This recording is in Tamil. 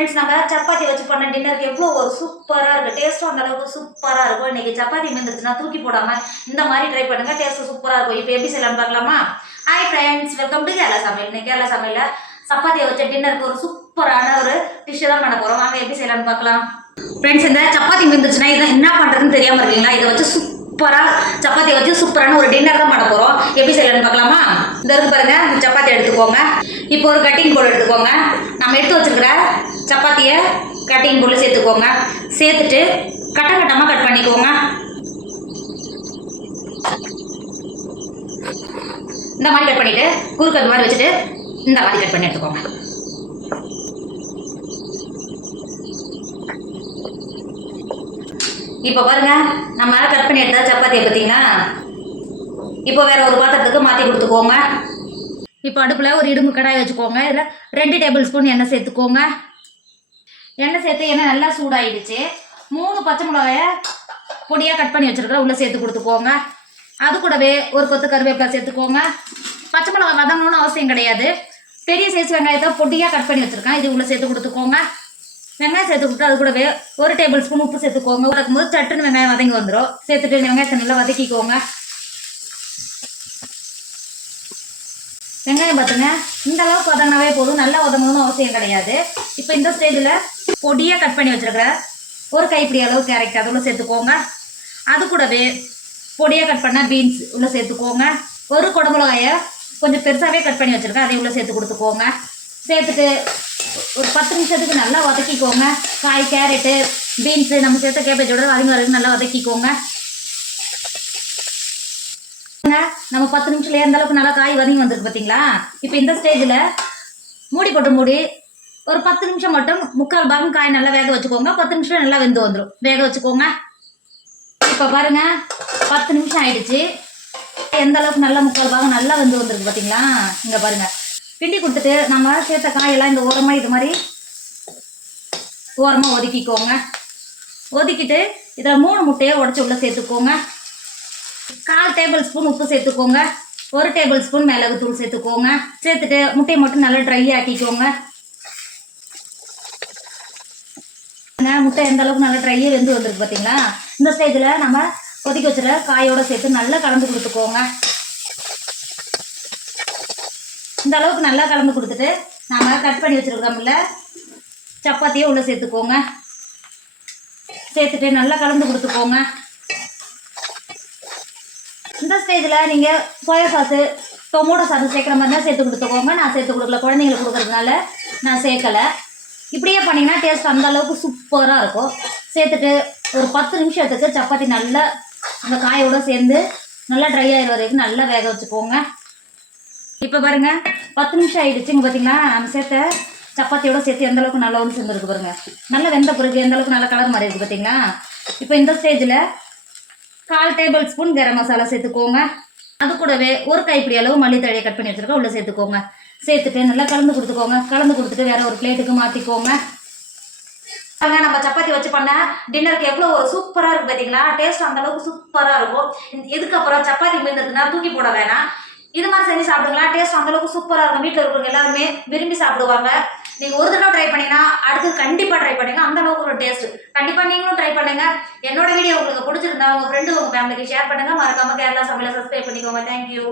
ஃப்ரெண்ட்ஸ் நம்ம சப்பாத்தி வச்சு பண்ண டின்னருக்கு எவ்வளோ ஒரு சூப்பராக இருக்குது டேஸ்ட்டும் அந்த அளவுக்கு சூப்பராக இருக்கும். இன்னைக்கு சப்பாத்தி மீந்துருச்சுன்னா தூக்கி போடாமல் இந்த மாதிரி ட்ரை பண்ணுங்க. டேஸ்ட்டு சூப்பராக இருக்கும். இப்போ எப்படி செய்யலாம்னு பார்க்கலாமா? Hi friends welcome to Kerala சமையல். இன்னைக்கு கேரளா சமையலில் சப்பாத்தியை வச்ச டின்னருக்கு ஒரு சூப்பரான ஒரு டிஷ்ஷு தான் பண்ண போகிறோம் வாங்க எப்படி செய்யலாம்னு பார்க்கலாம். ஃப்ரெண்ட்ஸ் இந்த சப்பாத்தி மீந்துச்சுன்னா இதை என்ன பண்ணுறதுன்னு தெரியாமல் இருக்கீங்களா? இதை வச்சு சூப்பராக சப்பாத்தியை வச்சு சூப்பரான ஒரு டின்னர் தான் பண்ண போகிறோம் எப்படி செய்யலாம்னு பார்க்கலாமா? இந்த இருக்கு பாருங்க. இந்த சப்பாத்தி எடுத்துக்கோங்க. இப்போ ஒரு கட்டிங் போர்டு எடுத்துக்கோங்க. நம்ம எடுத்து வச்சுருக்க சப்பாத்தியை கட்டிங் போர்டில் சேர்த்துக்கோங்க. சேர்த்துட்டு கட்ட கட்டமாக கட் பண்ணிக்கோங்க. இந்த மாதிரி கட் பண்ணிவிட்டு குறுக்கு மாதிரி வச்சுட்டு இந்த மாதிரி கட் பண்ணி எடுத்துக்கோங்க. இப்போ பாருங்க நம்ம கட் பண்ணி எடுத்தா சப்பாத்தியை பார்த்தீங்களா இப்போ வேற ஒரு பாத்திரத்துக்கு மாற்றி கொடுத்துக்கோங்க. இப்போ அடுப்பில் ஒரு இடும்பு கடாய் வச்சுக்கோங்க. இதில் ரெண்டு டேபிள் ஸ்பூன் எண்ணெய் சேர்த்துக்கோங்க. எண்ணெய் சேர்த்து எண்ணெய் நல்லா சூடாயிடுச்சு. மூணு பச்சை மிளகாய பொடியாக கட் பண்ணி வச்சுருக்கிற உள்ளே சேர்த்து கொடுத்துக்கோங்க. அது கூடவே ஒரு கொத்து கருவேப்பிலை சேர்த்துக்கோங்க. பச்சை மிளகா வதங்கணும்னு அவசியம் கிடையாது. பெரிய சைஸ் வெங்காயத்தை பொடியாக கட் பண்ணி வச்சுருக்கேன். இது உள்ளே சேர்த்து கொடுத்துக்கோங்க. வெங்காயம் சேர்த்து கொடுத்து அது கூடவே ஒரு டேபிள் ஸ்பூன் உப்பு சேர்த்துக்கோங்க. வதக்கும் போது சட்டுன்னு வெங்காயம் வதங்கி வந்துடும் சேர்த்துட்டு வெங்காயத்தை நல்லா வதக்கிக்கோங்க. வெங்காயம் பார்த்துங்க இந்த அளவுக்கு வதங்கினாவே போதும். நல்லா வதங்கணும்னு அவசியம் கிடையாது. இப்போ இந்த ஸ்டேஜில் பொடியாக கட் பண்ணி வச்சிருக்கிற ஒரு கைப்பிடி அளவு கேரட் அது உள்ளே சேர்த்துக்கோங்க. அது கூடவே பொடியாக கட் பண்ண பீன்ஸ் உள்ளே சேர்த்துக்கோங்க. ஒரு குடமிளகாயை கொஞ்சம் பெருசாகவே கட் பண்ணி வச்சுருக்கேன். அதையும் உள்ளே சேர்த்து கொடுத்துக்கோங்க. சேர்த்துட்டு ஒரு பத்து நிமிஷத்துக்கு நல்லா வதக்கிக்கோங்க. காய் கேரட்டு பீன்ஸு நம்ம சேர்த்த கேபேஜோட வதங்கி வரைக்கும் நல்லா வதக்கிக்கோங்க. நம்ம பத்து நிமிஷத்துல எந்த அளவுக்கு நல்லா காய் வதங்கி வந்திருக்கு பார்த்தீங்களா இப்போ இந்த ஸ்டேஜில் மூடி போட்டு மூடி ஒரு பத்து நிமிஷம் மட்டும் முக்கால் பாகம் காய் நல்லா வேக வச்சுக்கோங்க. பத்து நிமிஷம் நல்லா வெந்து வந்துடும் வேக வச்சுக்கோங்க. இப்போ பாருங்க. பத்து நிமிஷம் ஆயிடுச்சு. எந்த அளவுக்கு நல்லா முக்கால் பாகம் நல்லா வெந்து வந்திருக்கு பார்த்தீங்களா இங்கே பாருங்க. பிண்டி கொடுத்துட்டு நம்ம சேர்த்த காயெல்லாம் இந்த ஓரமாக இது மாதிரி ஓரமாக ஒதுக்கிக்கோங்க. ஒதுக்கிட்டு இதில் மூணு முட்டையை உடச்சி உள்ளே சேர்த்துக்கோங்க. கால் டேபிள் ஸ்பூன் உப்பு சேர்த்துக்கோங்க. ஒரு டேபிள் ஸ்பூன் மிளகு தூள் சேர்த்துக்கோங்க. சேர்த்துட்டு முட்டையை மட்டும் நல்லா ட்ரை ஆக்கிக்கோங்க. பாருங்க, முட்டை எந்த அளவுக்கு நல்லா ட்ரையே வெந்து வந்திருக்கு பார்த்தீங்களா இந்த ஸ்டேஜில் நம்ம கொதிக்க வச்சுற காயோட சேர்த்து நல்லா கலந்து கொடுத்துக்கோங்க. இந்த அளவுக்கு நல்லா கலந்து கொடுத்துட்டு நாம கட் பண்ணி வச்சுருக்கோம்ல சப்பாத்தியை உள்ளே சேர்த்துக்கோங்க. சேர்த்துட்டு நல்லா கலந்து கொடுத்துக்கோங்க. இந்த ஸ்டேஜில் நீங்கள் சோயா சாஸு டொமோட்டோ சாஸ் சேர்க்குற மாதிரி தான் சேர்த்து கொடுத்துக்கோங்க. நான் சேர்த்து கொடுக்கல. குழந்தைங்களுக்கு கொடுக்கறதுனால நான் சேர்க்கலை. இப்படியே பண்ணிங்கன்னா டேஸ்ட் அந்த அளவுக்கு சூப்பராக இருக்கும். சேர்த்துட்டு ஒரு பத்து நிமிஷத்துக்கு சப்பாத்தி நல்லா அந்த காயோட சேர்ந்து நல்லா ட்ரை ஆகிற வரைக்கும் நல்லா வேக வச்சுக்கோங்க. இப்போ பாருங்க பத்து நிமிஷம் ஆயிடுச்சுங்க பார்த்தீங்கன்னா நம்ம சேர்த்த சப்பாத்தியோட சேர்த்து எந்த அளவுக்கு நல்லா ஒன்று சேர்ந்துருக்கு பாருங்க. நல்லா வெந்த பிறகு எந்த அளவுக்கு நல்லா கலர் மாதிரி இருக்குது பார்த்தீங்களா இப்போ இந்த ஸ்டேஜில் கால் டேபிள் ஸ்பூன் கரம் மசாலா சேர்த்துக்கோங்க. அது கூடவே ஒரு கைப்பிடி அளவு மல்லித்தழையை கட் பண்ணி வச்சுருக்கோம் உள்ளே சேர்த்துக்கோங்க. சேர்த்துட்டு நல்லா கலந்து கொடுத்துக்கோங்க. கலந்து கொடுத்துட்டு வேற ஒரு பிளேட்டுக்கு மாற்றிக்கோங்க பாருங்க நம்ம சப்பாத்தி வச்சு பண்ண டின்னருக்கு எவ்வளோ ஒரு சூப்பராக இருக்கும் பார்த்தீங்களா டேஸ்ட் அந்த அளவுக்கு சூப்பராக இருக்கும். இதுக்கப்புறம் சப்பாத்தி மீந்திருக்குன்னா தூக்கி போட வேணாம். இது மாதிரி செஞ்சு சாப்பிடுங்களா? டேஸ்ட் அந்த அளவுக்கு சூப்பராக இருக்கும். வீட்டில் இருக்கிறவங்க எல்லாருமே விரும்பி சாப்பிடுவாங்க. நீங்கள் ஒரு தடவை ட்ரை பண்ணீங்கன்னா அடுத்து கண்டிப்பாக ட்ரை பண்ணுங்க. அந்த அளவுக்கு ஒரு டேஸ்ட் கண்டிப்பாக நீங்களும் ட்ரை பண்ணுங்க. என்னோட வீடியோ உங்களுக்கு பிடிச்சிருந்தா உங்கள் ஃப்ரெண்டு உங்கள் ஃபேமிலிக்கு ஷேர் பண்ணுங்க. மறக்காம கேரளா சமையல சப்ஸ்கிரைப் பண்ணிக்கோங்க. தேங்க்யூ